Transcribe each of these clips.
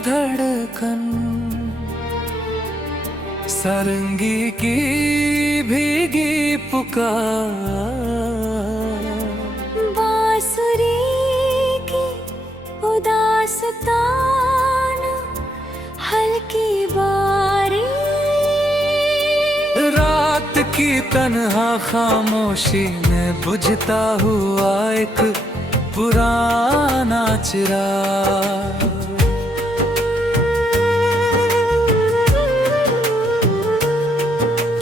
धड़कन, सारंगी की भीगी पुकार, बांसुरी की उदास तान, हल्की बारी, रात की तन्हा खामोशी में बुझता हुआ एक पुराना चिराग।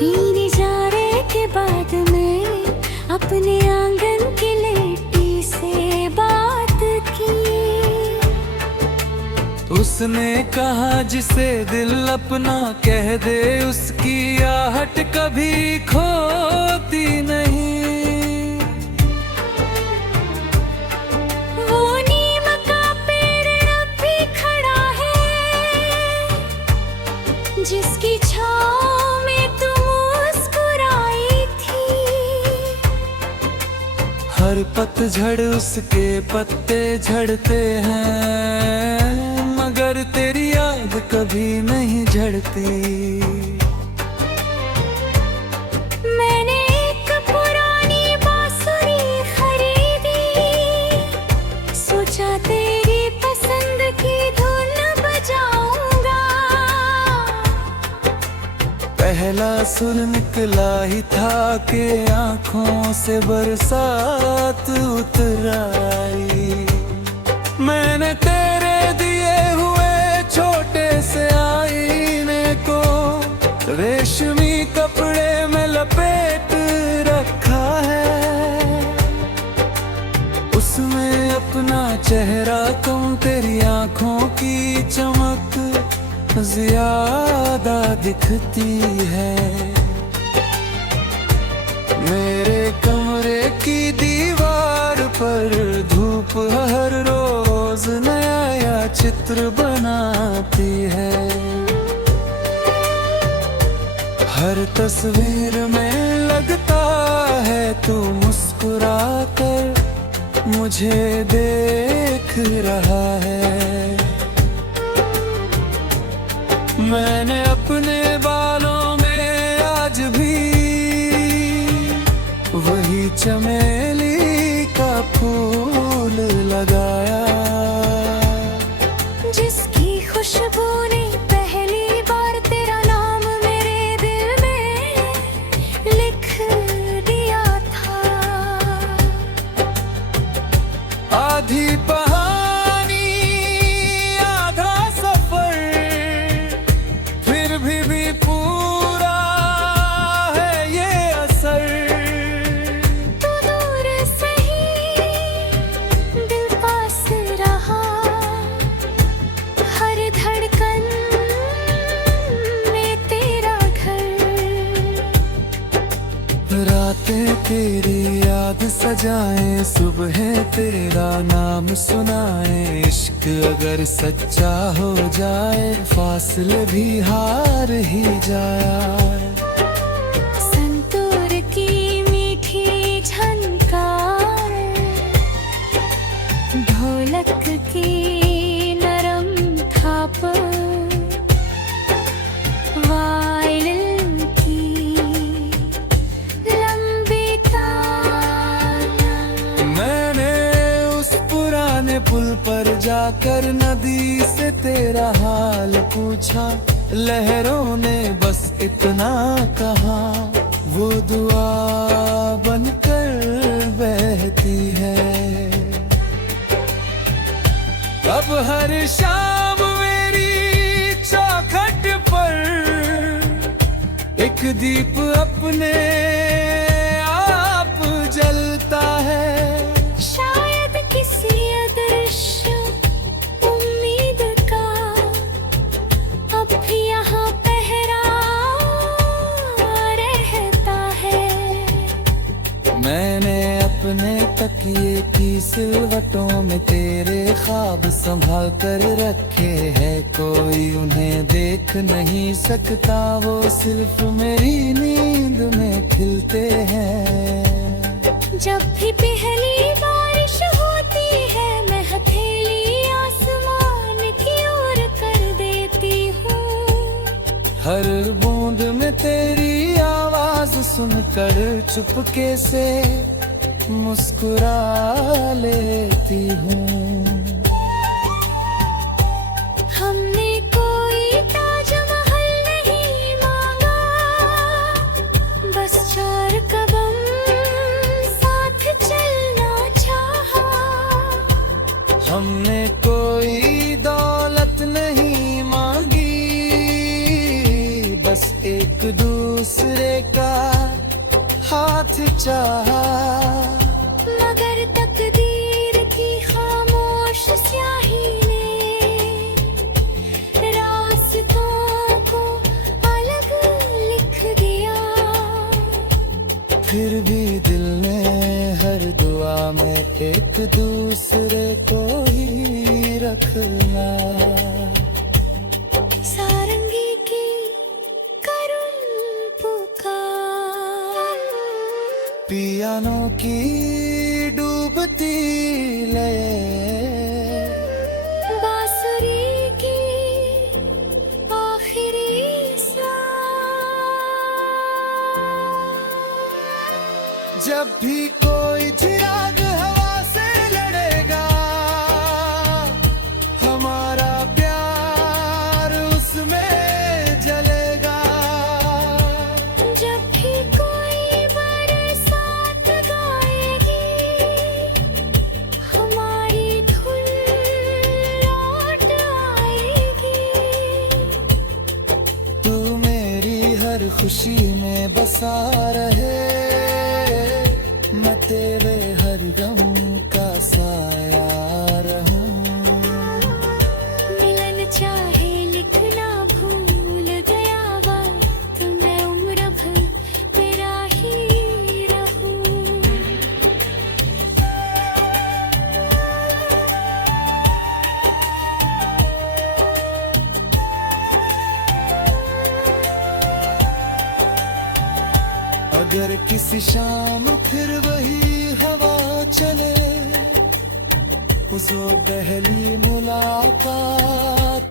नींद जाने के बाद मैं अपने आंगन की लेटी से बात की। उसने कहा जिसे दिल अपना कह दे, उसकी आहट कभी खोती नहीं। वो नीम का पेड़ अब भी खड़ा है, जिसकी छाँव में तुम मुस्कुराई थी। हर पतझड़ उसके पत्ते झड़ते हैं, मगर तेरी याद कभी नहीं झड़ती। मैंने एक पुरानी बांसुरी खरीदी, सोचा तेरी पसंद की धुन बजाऊंगा। पहला सुर निकला ही था कि आंखों से बरसात उतर आई। मैंने तेरे दिए हुए छोटे से आईने को रेशमी कपड़े में लपेट रखा है। उसमें अपना चेहरा कम, तेरी आंखों की चमक ज्यादा दिखती है। मेरे कमरे की दीवार पर धूप हर रोज नया चित्र बनाती है। हर तस्वीर में लगता है तू मुस्कुराकर मुझे देख रहा है। मैंने अपने बालों में आज भी वही चमेली का फूल लगाया, जिसकी खुशबू ने पहली बार तेरा नाम मेरे दिल में लिख दिया था। आधी कहानी आधा सफर, फिर भी पूरा है ये असर। तू दूर सही दिल पास रहा, हर धड़कन में तेरा घर। रातें तेरी याद सजाएं, सुबह तेरा नाम सुनाए। इश्क अगर सच्चा हो जाए, फासले भी हार ही जाए। संतूर की मीठी झनकार, ढोलक की नरम थाप, वायलिन की लंबी तान। मैंने उस पुराने पुल पर जाकर नदी से तेरा हाल पूछा। लहरों ने बस इतना कहा, वो दुआ बनकर बहती है। अब हर शाम मेरी चौखट पर एक दीप अपने आप जलता है। शायद किसी अदृश्य उम्मीद का अब भी यहाँ पहरा रहता है। मैंने अपने तकिए की सिलवटों में तेरे ख्वाब संभाल कर रखे हैं। कोई उन्हें देख नहीं सकता, वो सिर्फ मेरी नींद में खिलते हैं। जब भी पहली बारिश होती है, मैं हथेली आसमान की ओर कर हर बूंद में तेरी आवाज सुनकर चुपके से मुस्कुरा लेती हूँ। हमने कोई ताजमहल नहीं मांगा, बस 4 कदम साथ चलना चाहा। हमने कोई दौलत नहीं मांगी, बस एक दूसरे का हाथ चाहा। मगर तकदीर की खामोश स्याही ने रास्तों को अलग लिख दिया। फिर भी दिल ने हर दुआ में एक दूसरे को ही रखना। सारंगी की करुण पुकार, पियानो की डूबती लय, बांसुरी की आखिरी सांस। जब भी कोई चिराग हवा से लड़ेगा, हमारा प्यार उसमें जलेगा। जब भी कोई बरसात गाएगी, हमारी धुन लौट आएगी। तू मेरी हर खुशी में बसा रहे, मैं तेरे हर गम का साया रहूं। मिलन चाहे लिखना भूल गया वक्त, मैं उम्र भर तेरा ही रहूं। अगर किसी शाम फिर वही हवा चले, उस वो पहली मुलाकात।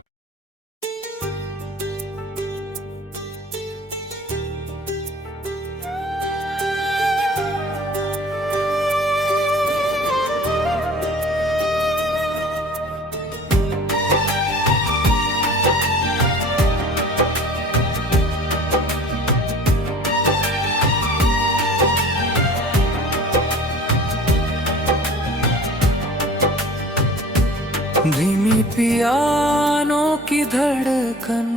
धीमी पियानो की धड़कन,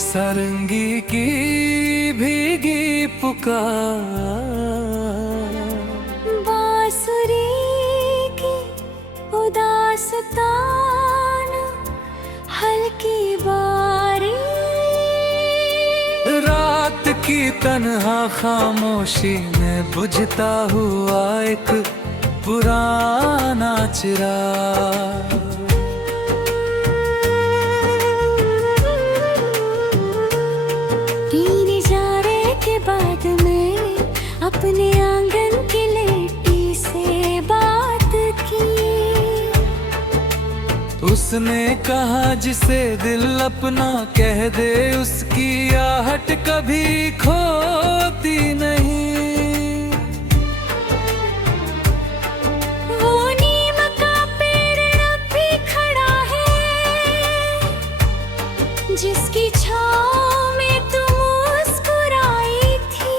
सारंगी की भीगी पुकार, बांसुरी की उदास तान, हल्की बारी। रात की तन्हा खामोशी में बुझता हुआ एक पुराना चिराग। नींद जाने के बाद मैं अपने आंगन की लेटी से बात की। उसने कहा जिसे दिल अपना कह दे, उसकी आहट कभी खोती नहीं। वो नीम का पेड़ अब भी खड़ा है, जिसकी छाँव में तुम मुस्कुराई थी।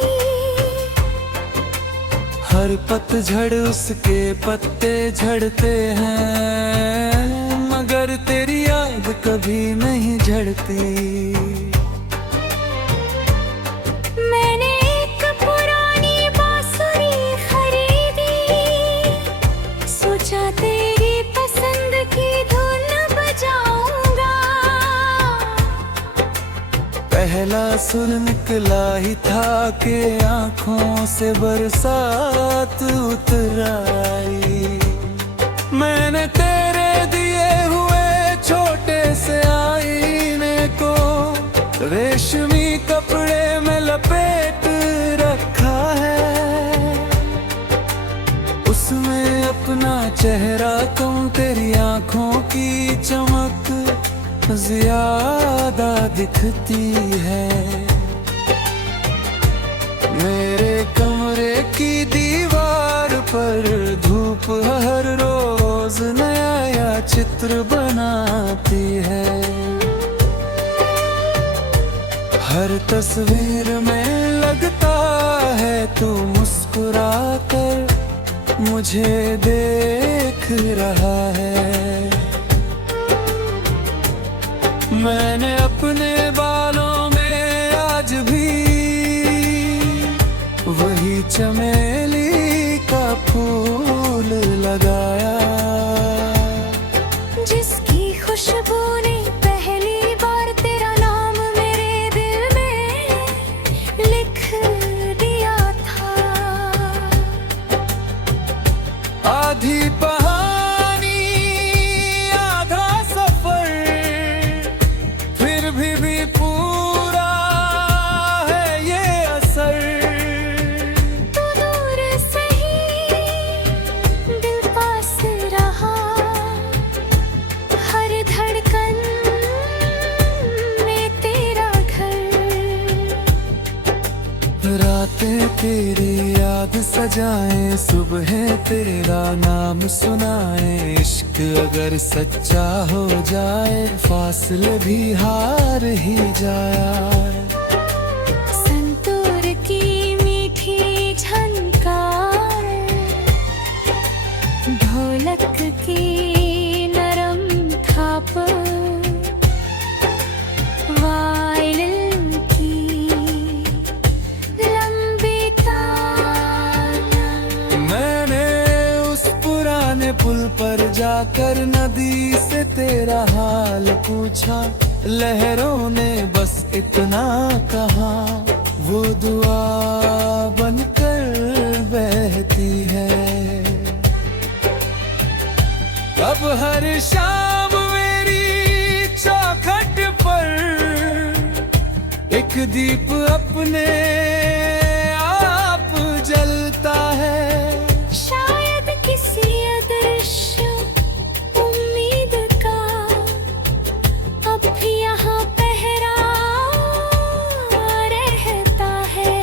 हर पतझड़ उसके पत्ते झड़ते हैं, मगर तेरी याद कभी नहीं झड़ती। मैंने एक पुरानी बांसुरी खरीदी, सोचा तेरी पसंद की धुन बजाऊंगा। पहला सुर निकला ही था कि आंखों से बरसात उतर आई। मैंने तेरे दिए हुए छोटे से आईने को रेशमी कपड़े में लपेट रखा है। उसमें अपना चेहरा कम, तेरी आंखों की चमक ज्यादा दिखती है। मेरे कमरे की दीवार पर धूप हर रोज नया चित्र बनाती है। हर तस्वीर में लगता है तू मुस्कुरा कर मुझे देख रहा है। मैंने अपने बालों में आज भी वही चमेली का फूल लगाया, जिसकी खुशबू ने पहली बार तेरा नाम मेरे दिल में लिख दिया था। आधी कहानी आधा सफर, फिर भी पूरा है ये असर। तू दूर सही दिल पास रहा, हर धड़कन में तेरा घर। रातें तेरी याद सजाएं, सुबह तेरा नाम सुनाएं। इश्क अगर सच्चा हो जाए फासले भी हार ही जाए। संतूर की मीठी झनकार, ढोलक की नरम थाप, वायलिन की लंबी तान। मैंने उस पुराने पुल पर जाकर नदी से तेरा हाल पूछा। लहरों ने बस इतना कहा, वो दुआ बनकर बहती है। अब हर शाम मेरी चौखट पर एक दीप अपने आप जलता है। शायद किसी अदृश्य उम्मीद का अब भी यहाँ पहरा रहता है।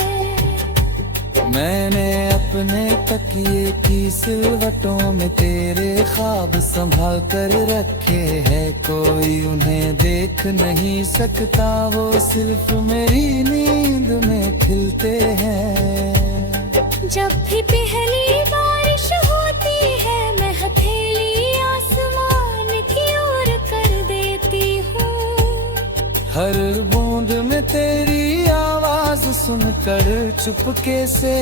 मैंने अपने तकिए की सिलवटों में तेरे ख्वाब संभाल कर रखे हैं। कोई उन्हें देख नहीं सकता, वो सिर्फ मेरी नींद में खिलते हैं। जब भी पहली बारिश होती है मैं हथेली आसमान की ओर कर देती हूँ। हर बूंद में तेरी आवाज सुनकर चुपके से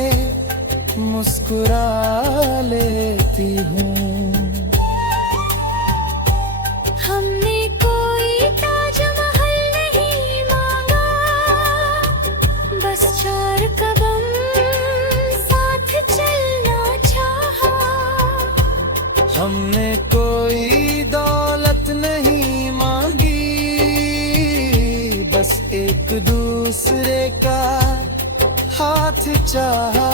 मुस्कुरा लेती हूँ। हमने कोई ताजमहल नहीं मांगा, बस चार कदम साथ चलना चाहा। हमने कोई दौलत नहीं मांगी, बस एक दूसरे का हाथ चाहा।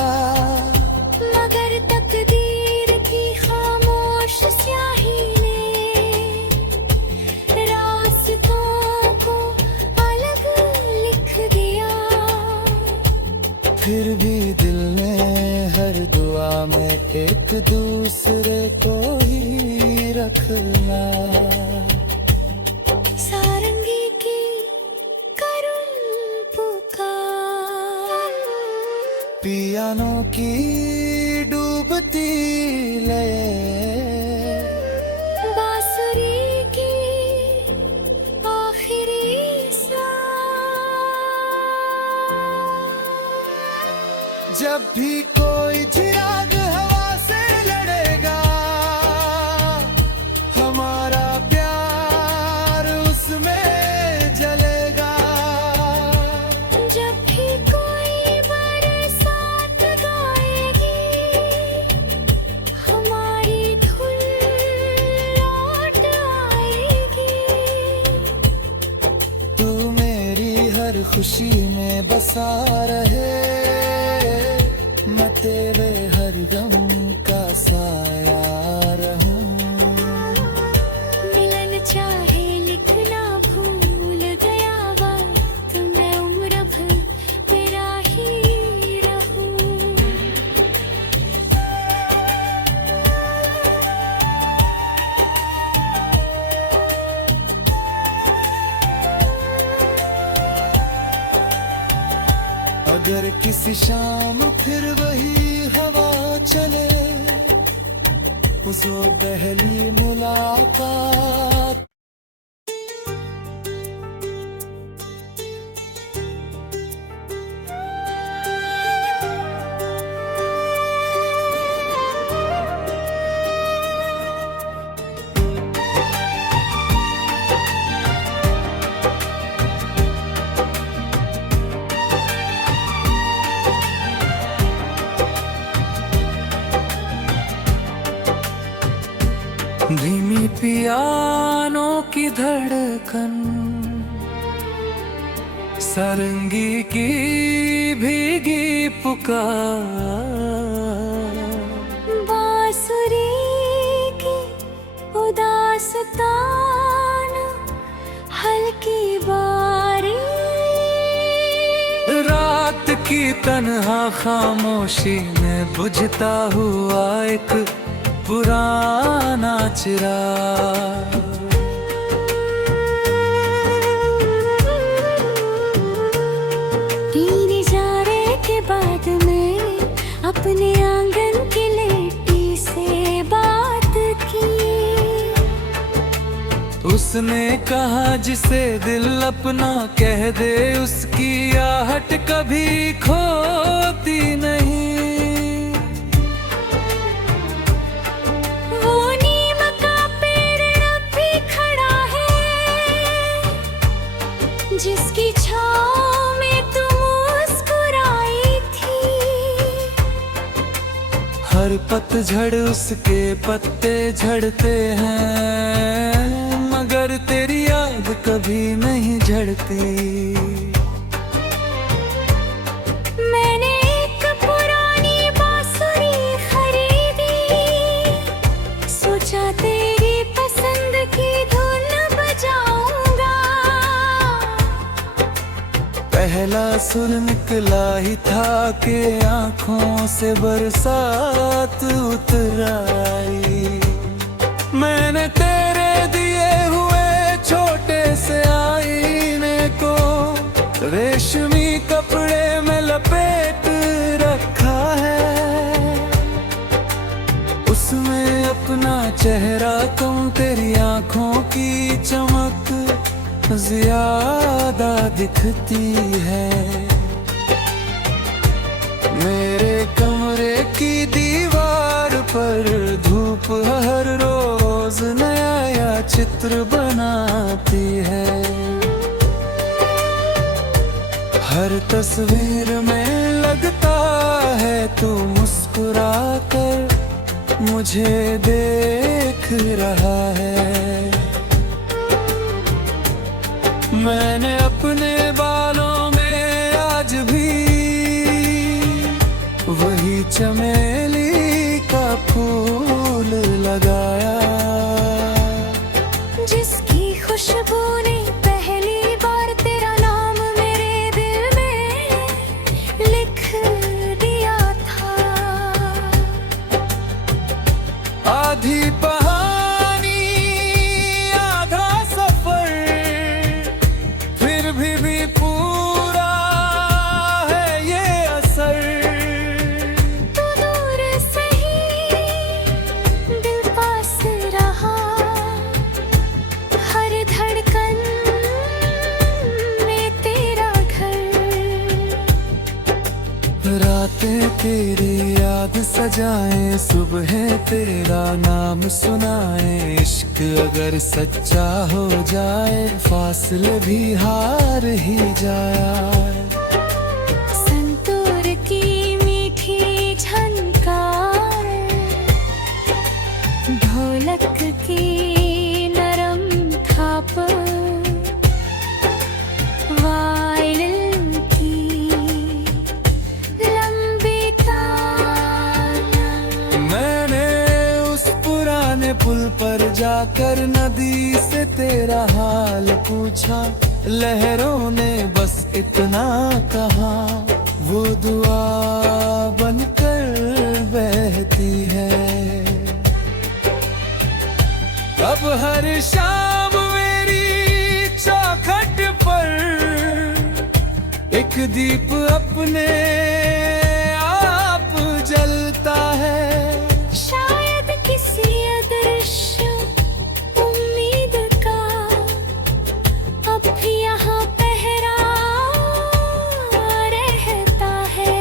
मगर तकदीर की खामोश स्याही ने रास्तों को अलग लिख दिया। फिर भी दिल ने हर दुआ में एक दूसरे को ही रखना। सारंगी की करुण पुकार, पियानो की डूबती लय, बांसुरी की आखिरी सांस। जब भी कोई चिराग हवा से लड़ेगा, हमारा प्यार उसमें जलेगा। जब भी कोई बरसात गाएगी, हमारी धुन लौट आएगी। तू मेरी हर खुशी में बसा रहे, मैं तेरे हर गम का साया रहूं। मिलन चाहे लिखना भूल गया अगर किसी शाम फिर वही हवा चले, उस वो पहली मुलाकात। धीमी पियानो की धड़कन, सारंगी की भीगी पुकार, बांसुरी की उदास तान, हल्की बारी, रात की तन्हा खामोशी में बुझता हुआ एक पुराना चिराग। तीन इजारे के बाद मैं अपने आंगन की लेटी से बात की। उसने कहा जिसे दिल अपना कह दे, उसकी आहट कभी खोती नहीं। जिसकी छाँव में तुम मुस्कुराई थी, हर पतझड़ उसके पत्ते झड़ते हैं, मगर तेरी याद कभी नहीं झड़ती। मैंने एक पुरानी बांसुरी खरीदी, सोचा तेरी पसंद की धुन बजाऊंगा। पहला सुर निकला ही था कि आंखों से बरसात उतर आई। मैंने तेरे दिए हुए छोटे से आईने को रेशमी कपड़े में लपेट रखा है। उसमें अपना चेहरा कम, तेरी आंखों की चमक ज्यादा दिखती है। मेरे कमरे की दीवार पर धूप हर रोज नया चित्र बनाती है। हर तस्वीर में लगता है तू मुस्कुरा कर मुझे देख रहा है। मैंने अपने बालों में आज भी वही चमेली का फूल लगाया, जिसकी खुशबू ने पहली बार तेरा नाम मेरे दिल में लिख दिया था। आधी कहानी आधा सफर, फिर भी पूरा है ये असर। तू दूर सही दिल पास रहा, हर धड़कन में तेरा घर। रातें तेरी याद सजाएं, सुबह तेरा नाम सुनाएं। इश्क अगर सच्चा हो जाए, फासले भी हार ही जाए। संतूर की मीठी झनकार, ढोलक की नरम थाप, वायलिन की लंबी तान। मैंने उस पुराने पुल पर जाकर नदी से तेरा हाल पूछा। लहरों ने बस इतना कहा, वो दुआ बनकर बहती है। अब हर शाम मेरी चौखट पर एक एक दीप अपने आप जलता है। शायद किसी अदृश्य उम्मीद का अब भी यहाँ पहरा रहता है।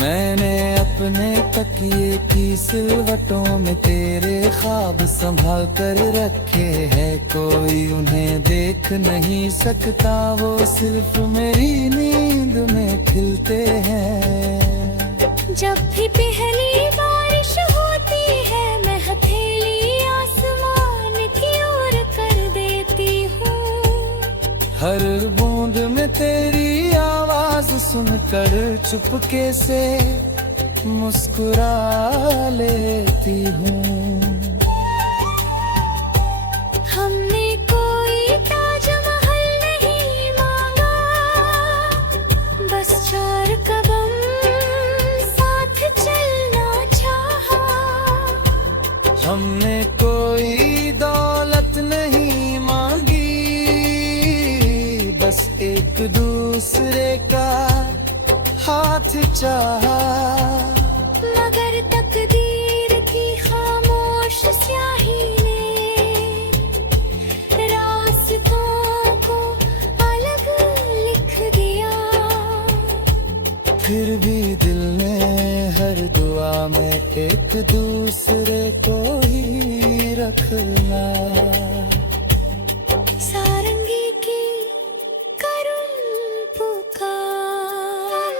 मैंने अपने तकिए की सिलवटों में तेरे ख्वाब संभाल कर रखे हैं। कोई उन्हें देख नहीं सकता, वो सिर्फ मेरी नींद में खिलते हैं। जब भी पहली बारिश होती है मैं हथेली आसमान की ओर कर देती हूँ। हर बूंद में तेरी आवाज सुनकर चुपके से मुस्कुरा लेती हूँ। हमने कोई ताजमहल नहीं मांगा, बस चार कदम साथ चलना चाहा। हमने कोई दौलत नहीं मांगी, बस एक दूसरे का हाथ चाहा। मगर तकदीर की खामोश स्याही ने रास्तों को अलग लिख दिया। फिर भी दिल ने हर दुआ में एक दूसरे को ही रखना। सारंगी की करुण पुकार,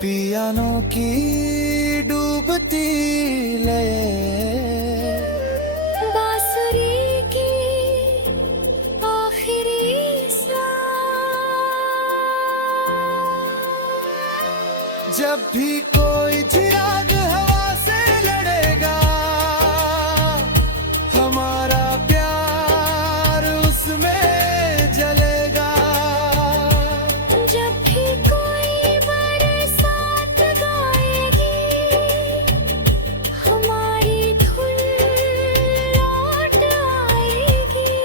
पियानो की डूबती लय, बांसुरी की आखिरी सांस। जब भी कोई चिराग हवा से लड़ेगा, हमारा प्यार उसमें जलेगा। जब भी कोई बरसात गाएगी, हमारी धुन लौट आएगी।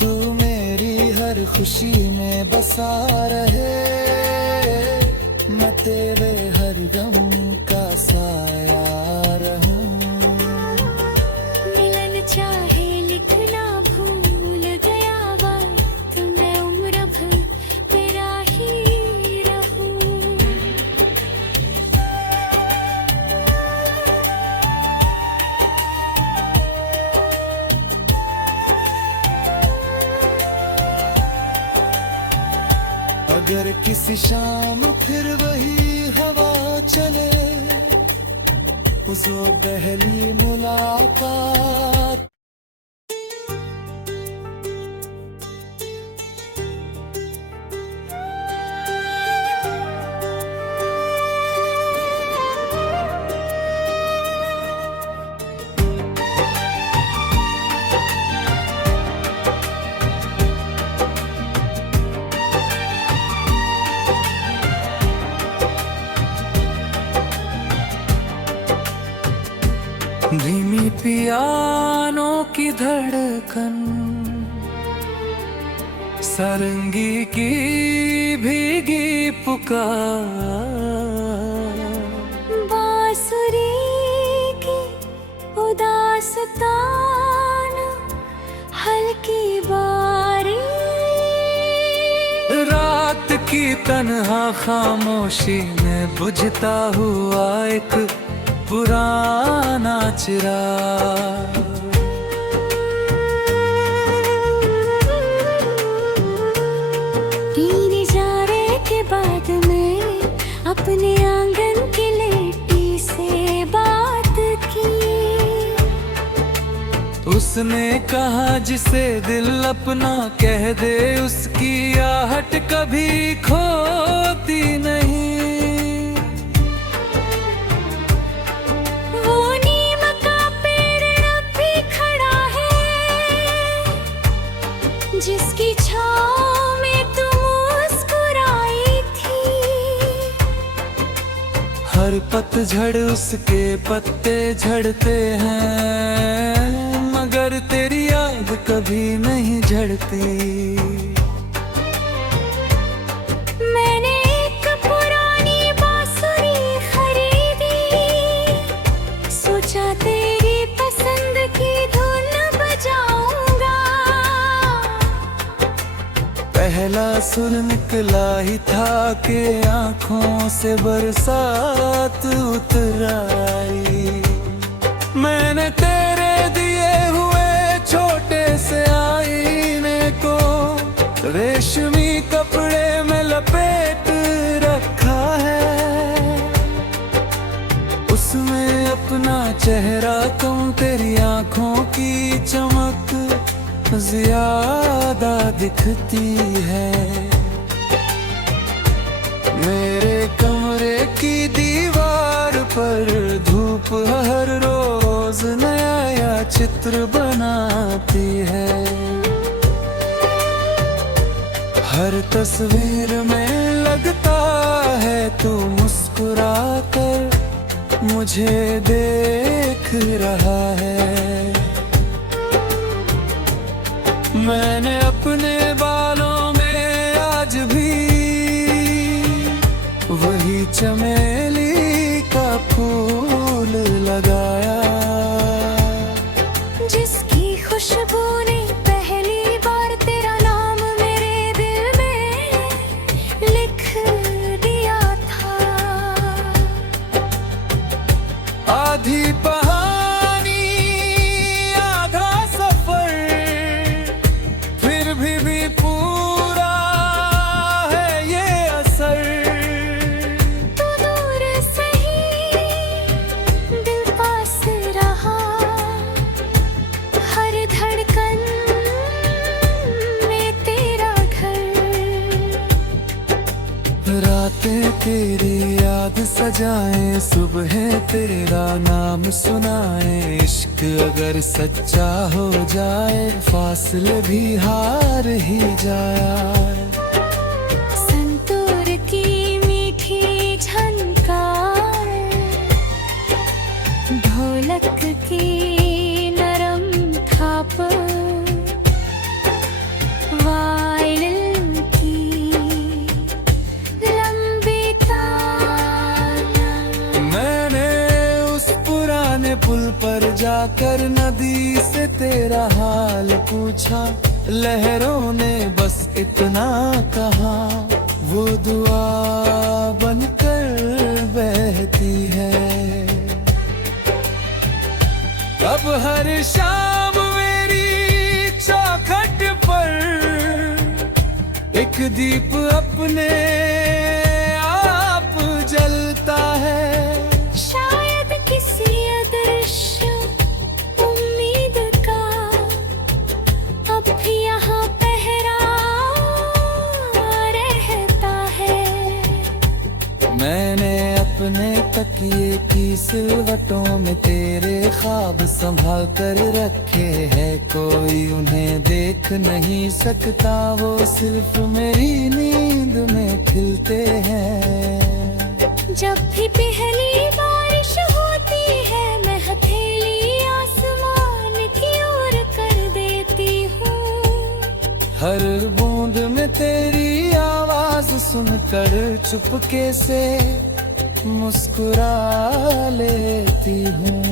तू मेरी हर खुशी में बसा रहे, मैं तेरे हर गम का साया रहूं। मिलन चाहे लिखना भूल गया वक्त, मैं उम्र भर तेरा ही रहूं। अगर किसी शाम फिर वही हवा चले, उस वो पहली मुलाकात। धीमी पियानो की धड़कन, सारंगी की भीगी पुकार, बांसुरी की उदास तान, हल्की बारी। रात की तन्हा खामोशी में बुझता हुआ एक पुराना चिराग। नींद जाने के बाद मैं अपने आंगन की लेटी से बात की। उसने कहा जिसे दिल अपना कह दे, उसकी आहट कभी खोती नहीं। वो नीम का पेड़ अब भी खड़ा है, जिसकी छाँव में तुम मुस्कुराई थी। हर पतझड़ उसके पत्ते झड़ते हैं, मगर तेरी याद कभी नहीं झड़ती। पहला सुर निकला ही था कि आंखों से बरसात उतर आई। मैंने तेरे दिए हुए छोटे से आईने को रेशमी कपड़े में लपेट रखा है। उसमें अपना चेहरा कम तेरी आंखों की चमक ज्यादा दिखती है। मेरे कमरे की दीवार पर धूप हर रोज नया चित्र बनाती है। हर तस्वीर में लगता है तू मुस्कुरा कर मुझे देख रहा है। मैंने अपने बालों में आज भी वही चमेली का फूल लगाया, जिसकी खुशबू ने पहली बार तेरा नाम मेरे दिल में लिख दिया था। आधी कहानी आधा सफर फिर भी पूरा है ये असर। तू दूर सही दिल पास रहा, हर धड़कन में तेरा घर। रातें तेरी याद सजाएं, सुबह तेरा नाम सुनाएं। इश्क अगर सच्चा हो जाए फासले भी हार ही जाए। संतूर की मीठी झनकार, ढोलक की नरम थाप, वायलिन की लंबी तान। मैंने उस पुराने पुल पर जाकर नदी से तेरा हाल पूछा। लहरों ने बस इतना कहा, वो दुआ बनकर बहती है। अब हर शाम मेरी चौखट पर एक दीप अपने आप जलता है। शायद किसी अदृश्य उम्मीद का अब भी यहाँ पहरा रहता है। मैंने अपने तकिए की सिलवटों में तेरे ख्वाब संभाल कर रखे हैं। कोई उन्हें देख नहीं सकता, वो सिर्फ मेरी नींद में खिलते हैं। जब भी पहली बारिश होती है मैं हथेली आसमान की ओर कर देती हूँ। हर बूंद में तेरी आवाज सुनकर चुपके से मुस्कुरा लेती हूँ।